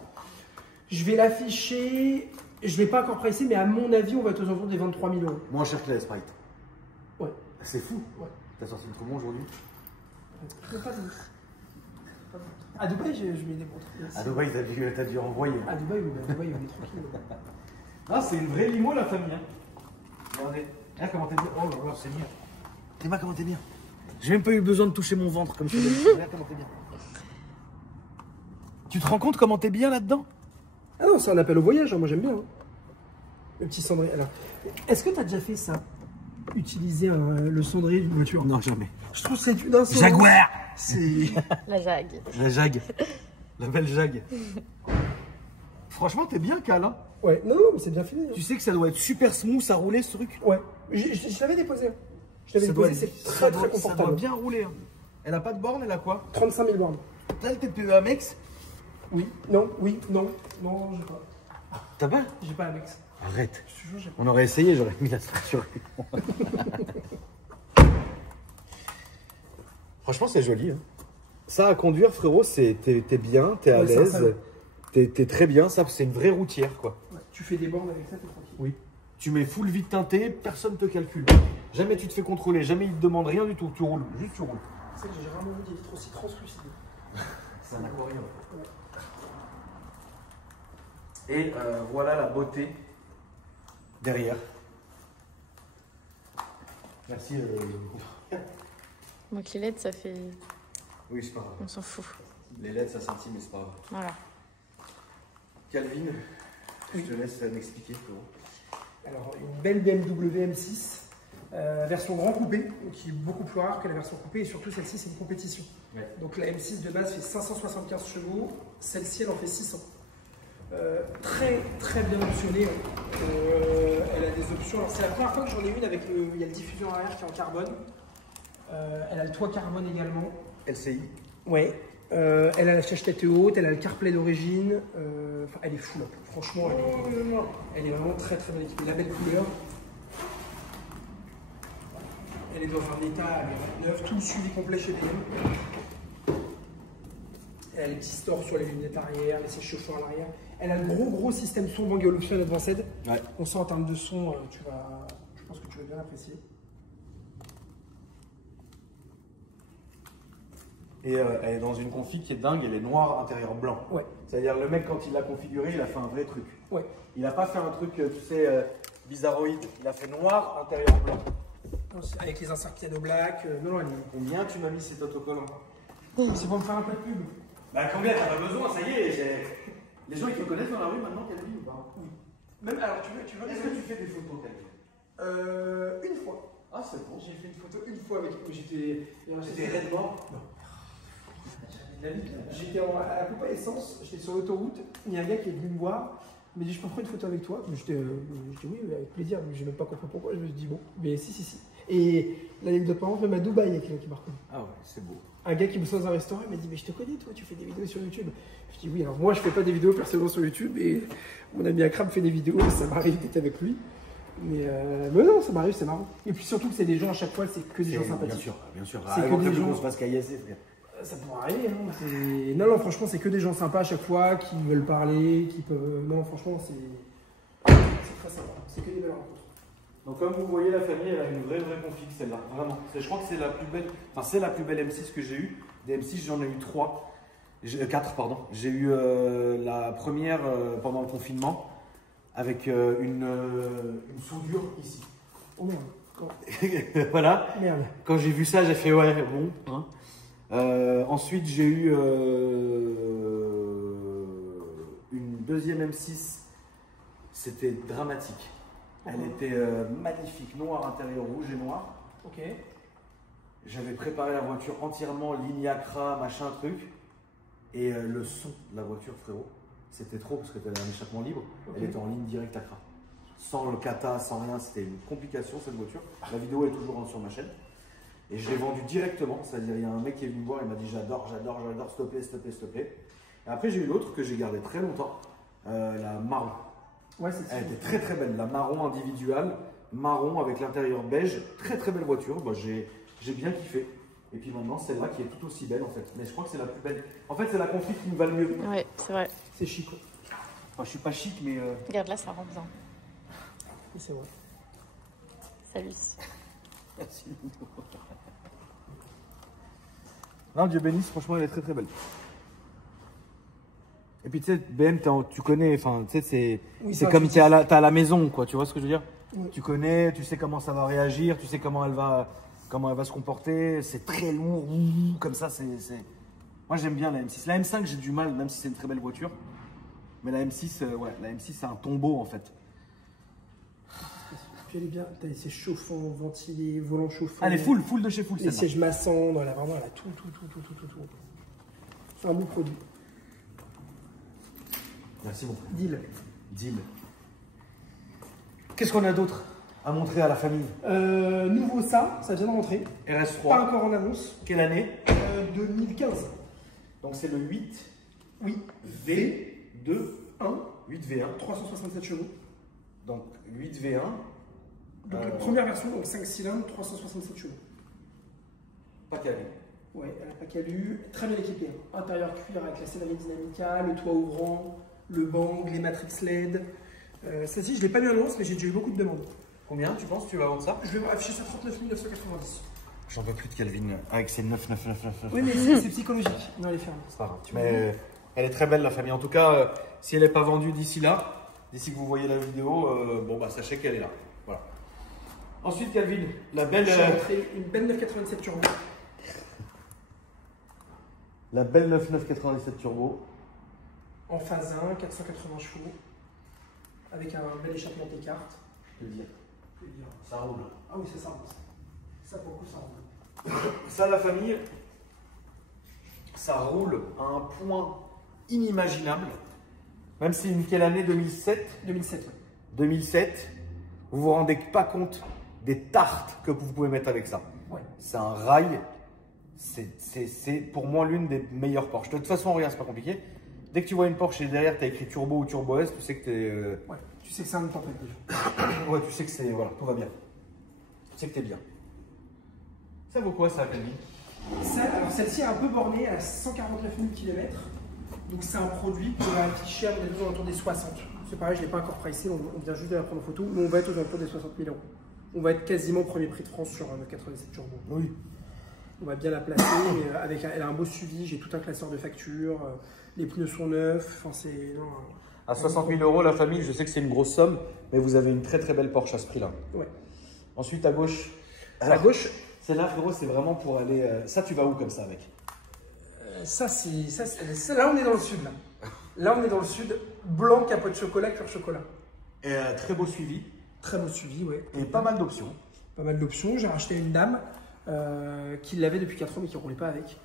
Je vais l'afficher. Je ne l'ai pas encore pressé, mais à mon avis, on va être aux alentours des 23 000 euros. Moins cher que la Sprite. Ouais. C'est fou. Ouais. T'as sorti le comment aujourd'hui? À Dubaï, je mets des montres. À Dubaï, t'as dû envoyer. À Dubaï, oui, à Dubaï, on est tranquille. Ah, c'est une vraie limo, la famille. Hein. Regardez. Regarde comment t'es bien. Oh là là, c'est bien. T'es bien comment t'es bien. J'ai même pas eu besoin de toucher mon ventre comme ça. Regarde comment t'es bien. Tu te rends compte comment t'es bien là-dedans? Ah non, c'est un appel au voyage, hein, moi j'aime bien. Hein. Le petit cendrier. Alors, est-ce que tu as déjà fait ça? Utiliser le cendrier d'une voiture? Non, jamais. Je trouve que c'est une insolence. Jaguar. C'est... La Jag. La Jag. La belle Jag. Franchement, t'es bien, Cal. Hein, Ouais, non, mais c'est bien fini. Hein. tu sais que ça doit être super smooth à rouler, ce truc. Ouais, je l'avais déposé. Je l'avais Ça déposé, doit- c'est ça très doit- très Ça doit confortable. bien rouler. Hein. Elle a pas de borne, elle a quoi? 35 000 bornes. T'as le TPE Amex? Oui, non, non, j'ai pas. T'as pas? J'ai pas Amex. Arrête. Je te jure, j'ai pas. On aurait essayé, j'aurais mis la structure. Franchement, c'est joli. Hein. Ça à conduire, frérot, t'es bien, t'es à Ouais, c'est l'aise, incroyable. t'es très bien. Ça, c'est une vraie routière, quoi. Ouais, tu fais des bornes avec ça, t'es tranquille. Oui. Tu mets full vide teinté, personne te calcule. Jamais tu te fais contrôler, jamais il te demande rien du tout. Tu roules, juste tu roules. C'est ça que j'ai rarement vu des vitres aussi translucides. C'est un aquarium. Et voilà la beauté derrière. Merci. Donc les LED, ça fait... Oui, c'est pas grave. On s'en fout. Les LED, ça sentit, mais c'est pas grave. Voilà. Calvin, Oui. je te laisse m'expliquer. Alors, une belle BMW M6, version grand coupé, donc qui est beaucoup plus rare que la version coupée, et surtout celle-ci, c'est une compétition. Ouais. Donc la M6 de base fait 575 chevaux, celle-ci, elle en fait 600. Très très bien optionnée. Elle a des options. Alors, c'est la première fois que j'en ai une avec il y a le diffuseur arrière qui est en carbone. Elle a le toit carbone également. LCI. Ouais. Elle a la siège tête haute, elle a le CarPlay d'origine. Enfin, elle est full. Franchement, elle est vraiment très très bien équipée. La belle couleur. Elle est dans un état neuf, tout le suivi complet chez BM. Elle a les petits stores sur les lunettes arrière, les sièges chauffeurs à l'arrière. Elle a le gros système son Bang & Olufsen Advanced. Ouais. On sent en termes de son, je pense que tu vas bien apprécier. Et elle est dans une config qui est dingue, elle est noire, intérieur blanc. Ouais. C'est-à-dire le mec quand il l'a configuré, il a fait un vrai truc. Ouais. Il n'a pas fait un truc, tu sais, bizarroïde. Il a fait noir, intérieur blanc. Avec les inserts piano black. Non, elle est... Combien tu m'as mis cet autocollant? C'est pour me faire un peu de pub. Bah combien? T'as pas besoin, ça y est. Les gens ils te reconnaissent dans la rue maintenant, Calvin ou pas? Oui. Même, alors tu veux Est-ce que tu fais des photos, Calvin? Une fois. Ah c'est bon. J'ai fait une photo une fois avec. J'étais raide mort. J'étais à la pompe à essence, j'étais sur l'autoroute, il y a un gars qui est venu me voir, il m'a dit je peux prendre une photo avec toi. J'étais oui, avec plaisir, mais je n'ai même pas compris pourquoi. Je me suis dit bon, mais si. Et l'anecdote par exemple, même à Dubaï, il y a quelqu'un qui m'a reconnu. Ah ouais, c'est beau. Un gars qui me sort dans un restaurant, il m'a dit mais je te connais toi, tu fais des vidéos sur YouTube. Je dis oui, alors moi je fais pas des vidéos personnellement sur YouTube, et mon ami Akram fait des vidéos, ça m'arrive d'être avec lui. Mais non, ça m'arrive, c'est marrant. Et puis surtout que c'est des gens à chaque fois, c'est que des gens sympathiques. Bien sûr. C'est Avant que que des le gens- on se fasse caillasser, frère. Ça pourrait arriver, hein. Non, franchement, c'est que des gens sympas à chaque fois, qui veulent parler, qui peuvent... Non, franchement, c'est très sympa. C'est que des belles rencontres. Donc comme vous voyez, la famille, elle a une vraie config, celle-là, vraiment. Je crois que c'est la plus belle, enfin c'est la plus belle M6 que j'ai eue. Des M6, j'en ai eu 4, pardon. J'ai eu la première pendant le confinement, avec une soudure ici. Oh merde. Voilà. Merde. Quand j'ai vu ça, j'ai fait ouais, bon. Hein. Ensuite, j'ai eu une deuxième M6. C'était dramatique. Elle était magnifique, noire, intérieur rouge et noir. Ok. J'avais préparé la voiture entièrement, ligne Acra, machin truc. Et le son de la voiture, frérot, c'était trop parce que tu avais un échappement libre. Ok. Elle était en ligne directe Acra. Sans le kata, sans rien, c'était une complication cette voiture. La vidéo est toujours sur ma chaîne. Et je l'ai vendue directement, c'est-à-dire il y a un mec qui est venu me voir, il m'a dit j'adore, s'il te plaît. Et après j'ai eu l'autre que j'ai gardé très longtemps, la marron. Ouais, c'est Elle était très belle, la marron individuelle, marron avec l'intérieur beige, très belle voiture, bah, j'ai bien kiffé. Et puis maintenant celle-là qui est tout aussi belle en fait, mais je crois que c'est la plus belle. En fait c'est la config qui me va le mieux. Ouais, c'est vrai. C'est chic. Enfin, je suis pas chic mais... Regarde là, ça rend bien. C'est vrai. Salut. Merci. Non, Dieu bénisse, franchement, elle est très belle. Et puis tu sais, BM, tu connais, enfin, tu sais, Oui, c'est ça, comme je t'es à la maison, quoi. Tu vois ce que je veux dire? Oui. Tu connais, tu sais comment ça va réagir, tu sais comment elle va se comporter. C'est très lourd, comme ça. Moi, j'aime bien la M6. La M5, j'ai du mal, même si c'est une très belle voiture. Mais la M6, ouais, la M6, c'est un tombeau en fait. Puis elle est bien, t'as les sièges chauffants, ventilés, volants chauffants. Elle est full de chez full. Les sièges massants, elle a vraiment elle a tout. C'est un bon produit. Merci beaucoup. Deal. Qu'est-ce qu'on a d'autre à montrer à la famille? Nouveau ça vient de rentrer. RS3. Pas encore en annonce. Quelle année? 2015. Donc c'est le 8 Oui. V2 1. 8V1. 367 chevaux. Donc 8V1. Donc la première version, donc 5 cylindres, 367 chevaux. Pas calé. Ouais, elle n'a pas calu. Très bien équipée. Intérieur cuir avec la scénario Dynamica, le toit ouvrant, le bang, les matrix LED. Celle-ci, je ne l'ai pas mis en annonce, mais j'ai déjà eu beaucoup de demandes. Combien tu penses tu vas vendre ça? Je vais afficher ça 39 990. J'en veux plus de Calvin avec ses 9. Oui, mais c'est psychologique dans les fermes. C'est pas grave. Mais elle est très belle la famille. En tout cas, si elle n'est pas vendue d'ici là, d'ici que vous voyez la vidéo, bon bah sachez qu'elle est là. Voilà. Ensuite Calvin, la belle. J'ai rentré une belle 997 turbo. La belle 9997 turbo. En phase 1, 480 chevaux. Avec un bel échappement Descartes. Je veux dire, ça roule. Ah oui, c'est ça. Ça pour le coup, ça roule. Ça la famille, ça roule à un point inimaginable. Même si une quelle année? 2007. 2007, ouais. 2007. Vous vous rendez pas compte des tartes que vous pouvez mettre avec ça. Ouais. C'est un rail. C'est pour moi l'une des meilleures Porsche. De toute façon, regarde, c'est pas compliqué. Dès que tu vois une Porsche et derrière tu as écrit Turbo ou Turbo S, tu sais que tu es. Ouais, tu sais que c'est un tempête déjà. Ouais, tu sais que c'est. Voilà, tout va bien. Tu sais que tu es bien. Ça vaut quoi ça, Calvin? Alors celle-ci est un peu bornée à 149 000 km. Donc c'est un produit qui va afficher aux alentours des 60. C'est pareil, je ne l'ai pas encore pricé, on vient juste de la prendre en photo, mais on va être aux alentours des 60 000 euros. On va être quasiment premier prix de France sur un 97 Turbo. Oui. On va bien la placer, mais avec, elle a un beau suivi, j'ai tout un classeur de factures, les pneus sont neufs, enfin c'est... À 60 000 euros, la famille, je sais que c'est une grosse somme, mais vous avez une très très belle Porsche à ce prix-là. Ouais. Ensuite, à gauche. À gauche, celle-là, frérot, c'est vraiment pour aller. Ça, tu vas où comme ça avec? là on est dans le sud. Là on est dans le sud, blanc, capote chocolat, cuir chocolat. Et très beau suivi. Très beau suivi, ouais. Et pas mal d'options. Pas mal d'options. J'ai racheté une dame qui l'avait depuis 4 ans mais qui ne roulait pas avec.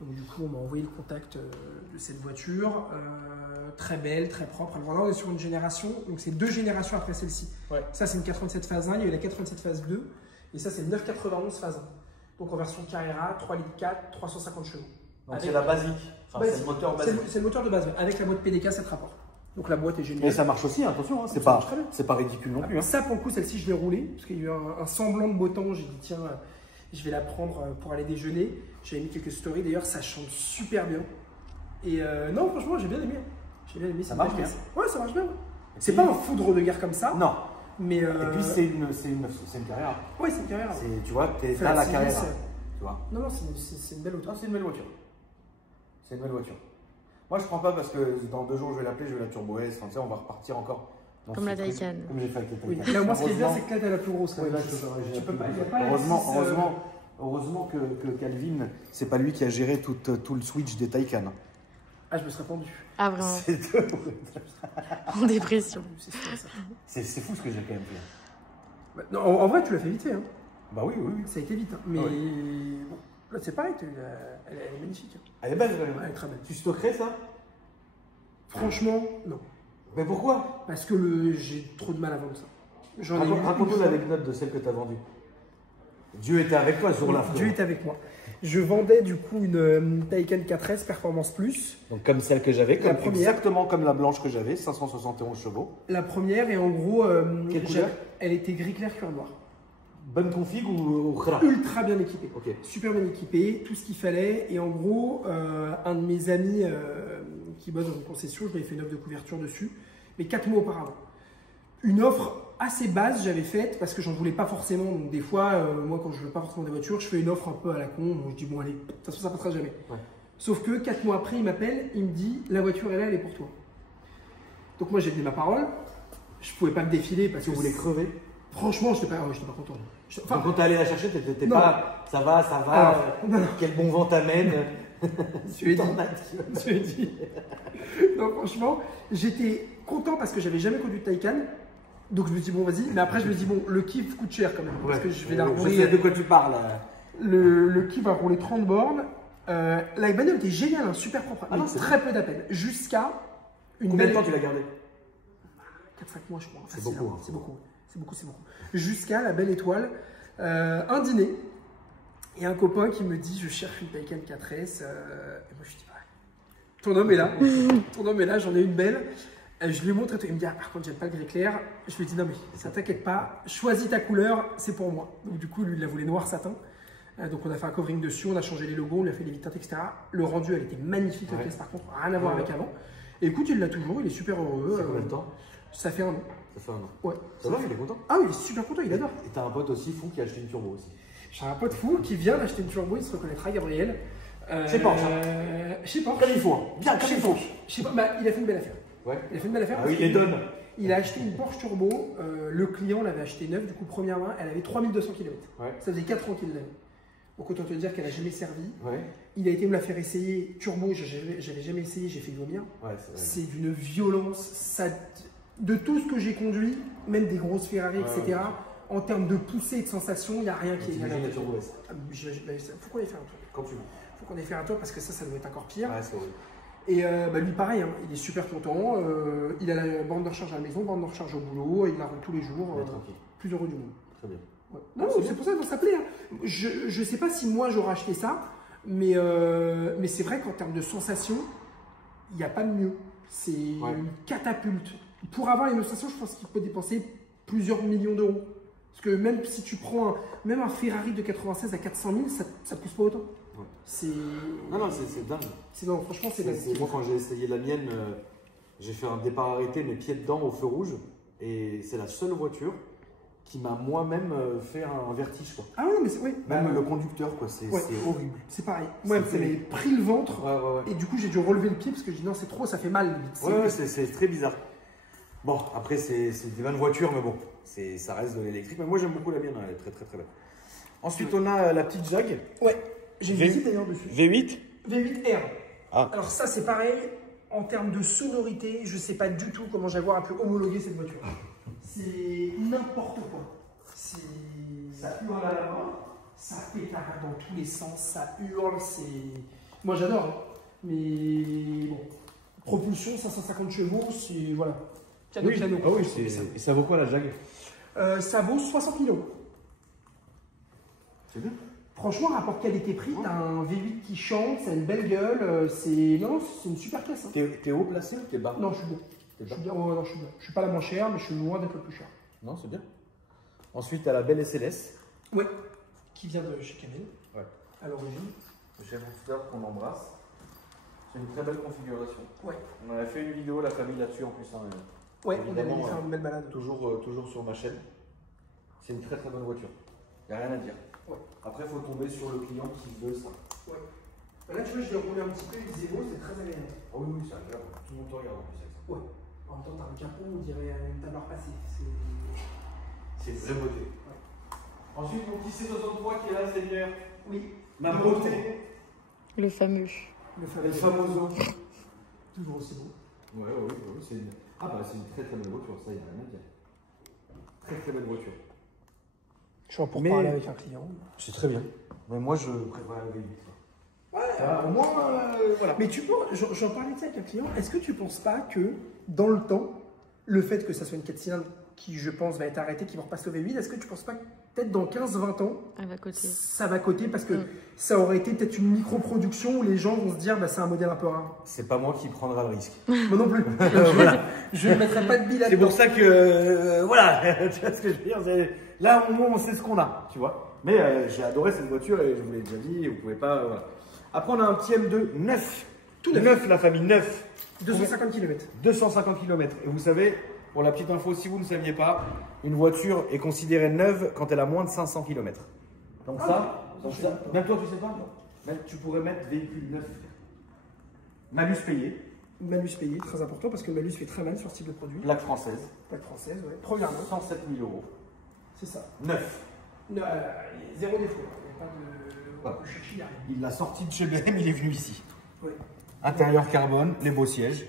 Donc du coup, on m'a envoyé le contact de cette voiture. Très belle, très propre. Alors là, on est sur une génération. Donc c'est 2 générations après celle-ci. Ouais. Ça, c'est une 87 phase 1. Il y a eu la 87 phase 2. Et ça, c'est une 991 phase 1. Donc en version Carrera, 3 litres 4, 350 chevaux. Donc c'est la basique. Enfin, c'est le moteur basique. C'est le moteur de base. Avec la boîte PDK, ça te rapporte. Donc la boîte est géniale. Et ça marche aussi, attention. Hein. C'est pas ridicule non plus. Hein. Ça, pour le coup, celle-ci, je l'ai roulée. Parce qu'il y a eu un semblant de beau temps. J'ai dit, tiens, je vais la prendre pour aller déjeuner. J'avais mis quelques stories. D'ailleurs, ça chante super bien. Et non, franchement, j'ai bien aimé. J'ai bien aimé. Ça marche bien. Ouais, ça marche bien. C'est pas un foudre de guerre comme ça. Non. Mais Et puis c'est une Carrera. Oui, c'est une Carrera. Tu vois, t'es là la Carrera. Tu vois. Non, c'est une belle auto. C'est une belle voiture. C'est une belle voiture. Moi, je prends pas parce que dans 2 jours, je vais l'appeler, je vais la Turbo S. Enfin, tu sais, on va repartir encore. Comme la Taycan. Comme j'ai fait avec la Taycan. Oui. Là, moi, ce qui est bien, c'est que là, t'as la plus grosse. Oui, là, tu peux pas. Heureusement que Calvin, c'est pas lui qui a géré tout le switch des Taycan. Ah, je me serais pendu. Ah, vraiment. En dépression. C'est fou ce que j'ai quand même fait. Bah, non, en vrai, tu l'as fait vite fait. Hein. Bah oui. Ça a été vite. Hein. Mais bon, là, c'est pareil. Elle est magnifique. Hein. Elle est belle, quand même. Elle est très belle. Tu stockerais ça? Franchement, non. Mais pourquoi? Parce que j'ai trop de mal à vendre ça. Raconte-nous l'anecdote de celle que tu as vendue. Dieu était avec toi ce jour-là. Dieu était avec moi. Je vendais du coup une Taycan 4S Performance Plus. Donc comme celle que j'avais, exactement comme la blanche que j'avais, 571 chevaux. La première, et en gros, quelle couleur? Elle était gris clair, cuir noir. Bonne config ou ultra bien équipée. Okay. Super bien équipée, tout ce qu'il fallait. Et en gros, un de mes amis qui bosse dans une concession, je lui ai fait une offre de couverture dessus, mais 4 mois auparavant. Une offre assez basse, j'avais faite parce que j'en voulais pas forcément. Donc des fois, moi quand je veux pas forcément des voitures, je fais une offre un peu à la con. Donc je dis bon allez, de toute façon ça passera jamais. Ouais. Sauf que 4 mois après, il m'appelle, il me dit la voiture est là, elle est pour toi. Donc moi j'ai dit ma parole. Je pouvais pas me défiler parce que vous voulez crever. Franchement, je n'étais pas content. Enfin, donc quand tu es allé la chercher, t'étais pas ça va, non. Quel bon vent t'amène. Tu lui as dit. Non, franchement, j'étais content parce que j'avais jamais conduit de Taycan. Donc je me dis bon vas-y, mais après je me dis bon le kiff coûte cher quand même parce que je vais la Je rouler. sais de quoi tu parles. Le kiff va rouler 30 bornes. La bagnole était géniale, hein, super propre, Ah non, avec c'est très peu d'appel. Jusqu'à une Combien de belle... temps tu l'as gardé? 4-5 mois je crois. C'est Facile, beaucoup, hein. hein. C'est beaucoup. C'est beaucoup, c'est beaucoup. Jusqu'à la belle étoile. Un dîner. Et un copain qui me dit je cherche une Taycan 4S. Et moi je dis ouais. Ton homme est là. Ton homme est là, j'en ai une belle. Je lui montre et tout. Il me dit ah, par contre j'aime pas le gris clair. Je lui dis non mais ça t'inquiète pas, choisis ta couleur, c'est pour moi. Donc du coup lui il la voulait noir satin. Donc on a fait un covering dessus, on a changé les logos, on lui a fait les teintes, etc. Le rendu elle était magnifique, la pièce par contre, rien à voir avec avant. Et écoute il l'a toujours, il est super heureux. Ça fait combien de temps? Ça fait 1 an. Ça fait 1 an. Ouais. Ça va, il est content? Ah oui, il est super content, il adore. Et t'as un pote aussi fou qui a acheté une turbo aussi. J'ai un pote fou qui vient d'acheter une turbo, il se reconnaîtra, Gabriel. Chez Porsche. Chez Porsche. Comme il faut, hein. Bien, comme Chez il faut. Porsche. Je sais pas, bah, il a fait une belle affaire. Ouais. Il a fait une belle affaire. Ah parce oui, il les donne. Il a acheté une Porsche Turbo. Le client l'avait acheté neuve, du coup, première main, elle avait 3200 km. Ouais. Ça faisait 4 ans qu'il l'avait. Donc, autant te dire qu'elle n'a jamais servi. Ouais. Il a été me la faire essayer. Turbo, j'avais jamais essayé, j'ai fait vomir. Ouais, c'est d'une violence. Ça, de tout ce que j'ai conduit, même des grosses Ferrari, etc., en termes de poussée et de sensation, il n'y a rien qui est égal. La Turbo S. Faut qu'on ait fait un tour. Quand tu veux. Faut qu'on ait fait un tour parce que ça doit être encore pire. Ouais, c'est horrible. Et lui, pareil, hein, il est super content. Il a la bande de recharge à la maison, bande de recharge au boulot, il la roule tous les jours. Tranquille. Plus heureux du monde. Très bien. Ouais. Non, c'est pour ça que ça s'appelait. Hein. Je sais pas si moi j'aurais acheté ça, mais c'est vrai qu'en termes de sensation, il n'y a pas de mieux. C'est une catapulte. Pour avoir une sensation, je pense qu'il peut dépenser plusieurs millions d'euros. Parce que même si tu prends même un Ferrari de 96 à 400 000, ça pousse pas autant. Ouais. C'est... Non, c'est dingue. Non, franchement, c'est dingue. Moi, quand j'ai essayé la mienne, j'ai fait un départ arrêté, mes pieds dedans au feu rouge. Et c'est la seule voiture qui m'a moi-même fait un vertige, quoi. Ah oui, mais c'est... Oui. Même le conducteur, quoi. C'est horrible. C'est pareil. Moi, ça m'avait pris le ventre. Ouais. Et du coup, j'ai dû relever le pied parce que je dis non, c'est trop, ça fait mal. Ouais, c'est très bizarre. Bon, après, c'est des bonnes voitures, mais bon, ça reste de l'électrique. Mais moi, j'aime beaucoup la mienne, elle est très très très belle. Ensuite, on a la petite Jag. Ouais, j'ai une visite d'ailleurs dessus. V8 V8R. Ah. Alors ça, c'est pareil, en termes de sonorité, je sais pas du tout comment Jaguar a pu homologuer cette voiture. C'est n'importe quoi. Ça hurle à la main, ça pétarde dans tous les sens, ça hurle, c'est... Moi, j'adore, hein. Mais bon, propulsion, 550 chevaux, c'est... Voilà. Ah oui, et ça vaut quoi la Jag? Ça vaut 60 000 euros. C'est bien. Franchement, rapport qualité-prix, t'as un V8 qui chante, ça a une belle gueule, c'est une super pièce. Hein. T'es haut placé ou t'es bas? Non, je suis bien. Je suis bien. Non, je suis bien. Je suis pas la moins chère, mais je suis loin d'être le plus cher. Non, c'est bien. Ensuite, t'as la belle SLS. Ouais. Qui vient de chez Camel. Ouais. À l'origine. Le chef monster qu'on embrasse. C'est une très belle configuration. Ouais. On avait fait une vidéo, la famille là-dessus en plus. Hein. Ouais, on avait fait une belle balade. Toujours sur ma chaîne. C'est une très très bonne voiture. Il n'y a rien à dire. Ouais. Après, il faut tomber sur le client qui veut ça. Ouais. Là, tu vois, je l'ai roulé un petit peu, les Zéro, c'est très agréable. Ah oui, c'est agréable. Tout le monde te regarde en plus avec ça. Ouais. En même temps, t'as un capot, on dirait une table à repasser. C'est une vraie beauté. Ouais. Ensuite, mon petit C63 qui est là, Seigneur. Oui. Ma beauté. Le fameux. Le famoso. Toujours aussi beau. Ouais, c'est une... Ah bah c'est une très très belle voiture, ça, il n'y a rien à dire. Très très belle voiture. Je suis en pour parler avec un client. C'est très bien. Mais moi, je préfère la V8. Ouais, au moins, voilà. Mais tu penses, j'en parlais de ça avec un client, est-ce que tu ne penses pas que, dans le temps, le fait que ça soit une 4 cylindres qui, je pense, va être arrêtée, qui va repasser au V8, est-ce que tu ne penses pas que peut-être dans 15-20 ans, ça va coter parce que ça aurait été peut-être une micro-production où les gens vont se dire, bah, c'est un modèle un peu rare. C'est pas moi qui prendra le risque. Moi non plus. Voilà. Je ne mettrai pas de billet C'est pour ça que, voilà, tu vois ce que je veux dire. Là, au moins, on sait ce qu'on a, tu vois. Mais j'ai adoré cette voiture et je vous l'ai déjà dit, vous pouvez pas... Voilà. Après, on a un petit M2 neuf. Tout neuf. Neuf, la famille, neuf. 250 km. 250 km. Et vous savez, pour la petite info, si vous ne saviez pas, une voiture est considérée neuve quand elle a moins de 500 km. Donc même toi, tu sais pas? Même tu pourrais mettre véhicule neuf. Malus payé. Malus payé, très important parce que le malus fait très mal sur ce type de produit. Plaque française. Plaque française, ouais. Premièrement. 107 000 euros. C'est ça. Neuf. Zéro défaut. Il n'y a pas de... Il l'a sorti de chez BM, il est venu ici. Oui. Intérieur carbone, les beaux sièges.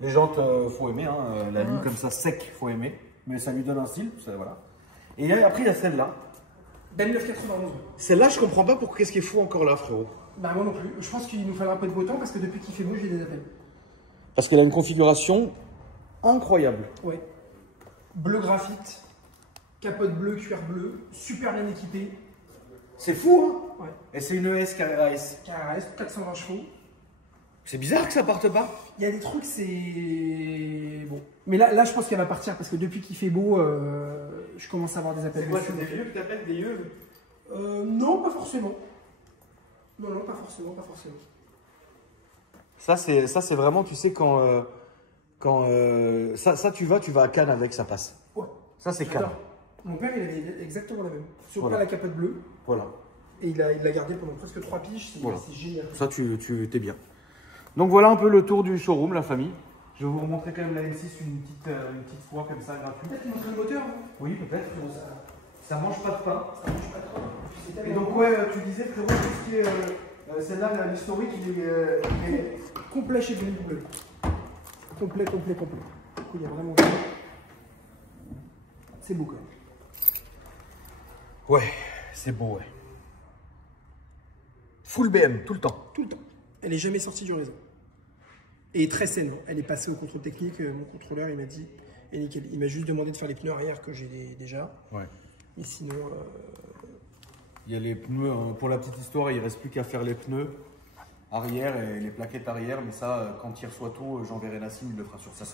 Les jantes, faut aimer, hein. La ligne comme ça, sec, faut aimer. Mais ça lui donne un style, ça, voilà. Et après, il y a celle-là. Ben 991. Celle-là, je comprends pas pourquoi qu'est-ce qui est fou encore là, frérot. Bah moi non plus. Je pense qu'il nous faudra un peu de beau temps parce que depuis qu'il fait beau, j'ai des appels. Parce qu'elle a une configuration incroyable. Ouais. Bleu graphite, capote bleue, cuir bleu, super bien équipé. C'est fou, hein. Ouais. Et c'est une ES KRAS. KRS, 420 chevaux. C'est bizarre que ça parte pas. Il y a des trucs, c'est... Bon. Mais là je pense qu'elle va partir parce que depuis qu'il fait beau, je commence à avoir des appels. C'est quoi, c'est des yeux que t'appelles des yeux? Non, pas forcément. Non, pas forcément, pas forcément. Ça, c'est vraiment, tu sais, ça, tu vas à Cannes avec, ça passe. Ouais. Ça, c'est Cannes. J'adore. Mon père, il avait exactement la même. Sur Voilà. pas la capote bleue. Voilà. Et il l'a gardé pendant presque 3 piges. C'est Voilà. génial. Ça, t'es bien. Donc voilà un peu le tour du showroom, la famille. Je vais vous remontrer quand même la M6 une petite fois comme ça, gratuite. Peut-être montrer le moteur. Hein. Oui, peut-être. Ça mange pas de pain. Ça mange pas trop. C'est Et tellement donc, bon. ouais, tu disais, frérot, tout ce qui est. Celle-là, l'historique, il est. Complet chez BMW. Complet. Il y a vraiment. C'est beau quand même. Ouais, c'est beau, ouais. Full BM, tout le temps. Tout le temps. Elle n'est jamais sortie du réseau. Et très saine. Hein. Elle est passée au contrôle technique. Mon contrôleur, il m'a dit. Et nickel. Il m'a juste demandé de faire les pneus arrière que j'ai déjà. Ouais. Et sinon. Il y a les pneus, pour la petite histoire, il ne reste plus qu'à faire les pneus arrière et les plaquettes arrière. Mais ça, quand il reçoit tout, j'enverrai Nassim, il le fera sur ça.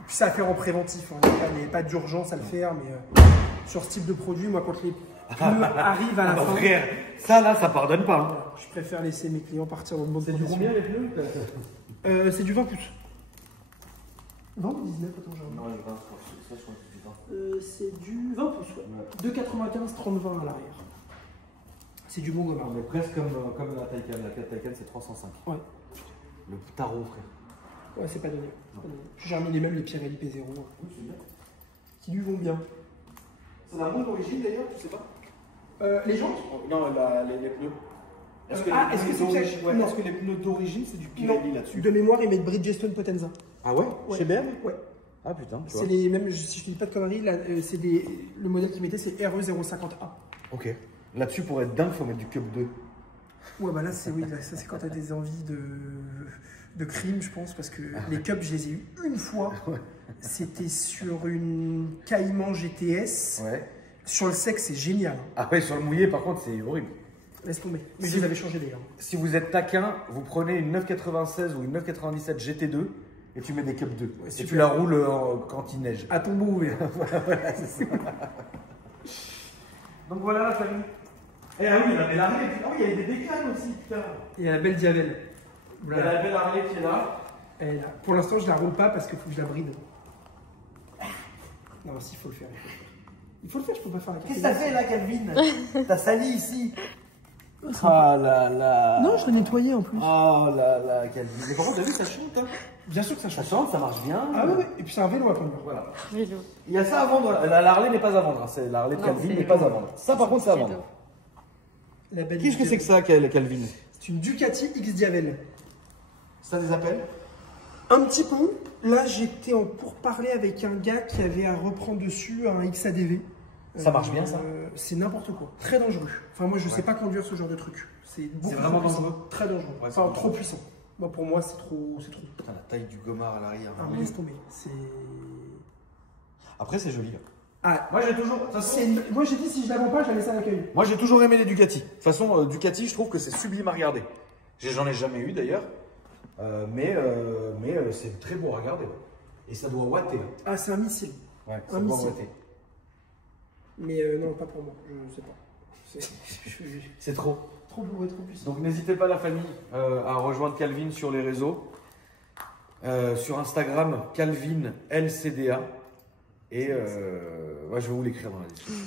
Et puis ça à faire en préventif. Hein. Il n'y a pas d'urgence à le faire. Mais sur ce type de produit, moi, quand les pneus arrivent à la fin. Frère, ça là, ça pardonne pas. Hein. Voilà, je préfère laisser mes clients partir dans de bonnes C'est du conditions. combien les pneus C'est du 20 pouces. 20 ou 19, attends, j'ai Non, le 20, ça, je crois que c'est du 20. C'est du 20 pouces, ouais. 2,95, 30-20 à l'arrière. C'est du bon gommard. On est presque comme la Taycan. La Taycan, c'est 305. Ouais. Le tarot, frère. Ouais, c'est pas donné. J'ai remis les mêmes, les Pirelli P0. Oui, c'est bien. Qui lui vont bien. C'est la montre d'origine d'ailleurs, tu sais pas? Les jantes Non, les pneus. est-ce que c'est d'origine- ouais, non. est-ce que les pneus d'origine, c'est du Non. Pirelli là-dessus? De mémoire, ils mettent Bridgestone Potenza. Ah ouais, Ouais. Chez BM? Ouais. Ah putain, tu vois. C'est les mêmes, si je ne dis pas de conneries, là, le modèle qu'ils mettaient, c'est RE050A. Ok. Là-dessus, pour être dingue, faut mettre du Cup 2. Ouais, bah là, ça c'est quand t'as des envies de crime, je pense, parce que les cups, je les ai eu une fois. Ouais. C'était sur une Cayman GTS. Ouais. Sur le sec, c'est génial. Ah ouais, sur le mouillé, par contre, c'est horrible. Laisse tomber. Mais Si je les vous- avais changés d'ailleurs. Si vous êtes taquin, vous prenez une 996 ou une 997 GT2 et tu mets des Cup 2. Ouais, et super. tu la roules quand il neige. À tombeau ouvert. Voilà, c'est ça. Donc voilà la famille. Eh ah oui, il y avait l'arrêt. Ah oui, il y avait des décales aussi, putain. Et la belle Diavel. Il y a la belle Harley qui est là. Elle est là. Pour l'instant, je la roule pas parce qu'il faut que je la bride. Non, si, il faut le faire. Il faut le faire, je peux pas faire la Qu'est-ce que t'as fait là, Calvin? T'as sali ici. Ah là là. Non, je l'ai nettoyé en plus. Oh là là, Calvin. Mais par contre, t'as vu, ça chante, hein? Bien sûr que ça Ça change. chante, ça marche bien. Ah oui, oui. Et puis c'est un vélo à conduire. Voilà. Vélo. Il y a ça à vendre. La Harley n'est pas à vendre. Hein. C'est la Harley de Non, Calvin c'est n'est pas à vélo. vendre. Ça, par contre, c'est à vendre. La belle Qu'est-ce que c'est que Diavel. ça, Calvin? C'est une Ducati X Diavel. Ça des appels? Un petit peu. Là, j'étais en pourparlers avec un gars qui avait à reprendre dessus un XADV. Ça marche bien, ça? C'est n'importe quoi. Très dangereux. Enfin, moi, je sais pas conduire ce genre de truc. C'est beaucoup vraiment trop puissant. dangereux? Très dangereux. Ouais, Enfin, c'est trop puissant. Moi, pour moi, c'est trop. Putain, la taille du gomard à l'arrière. Ah, mais laisse tomber. C'est. Après, c'est joli. Hein. Ah, Moi, j'ai toujours. moi, j'ai dit si je la vends pas, je la laisse à l'accueil. Moi, j'ai toujours aimé les Ducati. De toute façon, Ducati, je trouve que c'est sublime à regarder. J'en ai jamais eu d'ailleurs. Mais c'est très beau à regarder. Ouais. Et ça doit watter. Hein. Ah, c'est un missile. Ouais, Un ça doit missile. watter. Mais non, pas pour moi. Je sais pas. C'est trop. Trop beau, trop puissant. Donc, n'hésitez pas, la famille, à rejoindre Calvin sur les réseaux. Sur Instagram, Calvin LCDA. Et ouais, je vais vous l'écrire dans la description.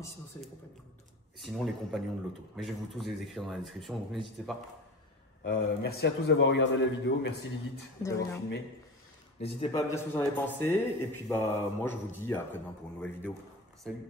Et sinon, c'est les compagnons de l'auto. Sinon, les compagnons de l'auto. Mais je vais vous tous les écrire dans la description, donc n'hésitez pas. Merci à tous d'avoir regardé la vidéo. Merci Lilith De d'avoir rien. filmé. N'hésitez pas à me dire ce que vous en avez pensé. Et puis, bah, moi, je vous dis à après-demain pour une nouvelle vidéo. Salut!